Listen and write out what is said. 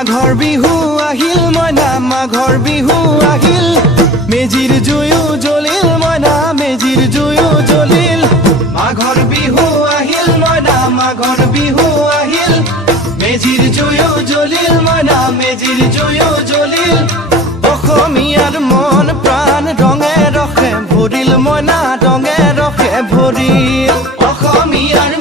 মাঘৰ বিহু আহিল মইনা মাঘৰ বিহু আহিল মেজিৰ জুয়ো জ্বলিল মইনা মেজিৰ জুয়ো জ্বলিল মাঘৰ বিহু আহিল মইনা মাঘৰ বিহু আহিল মেজিৰ জুয়ো জ্বলিল মইনা মেজিৰ জুয়ো জ্বলিল অসমীয়াৰ মন প্ৰাণ ৰঙে ৰসে ভৰিল মইনা ৰঙে ৰসে ভৰিল অসমীয়াৰ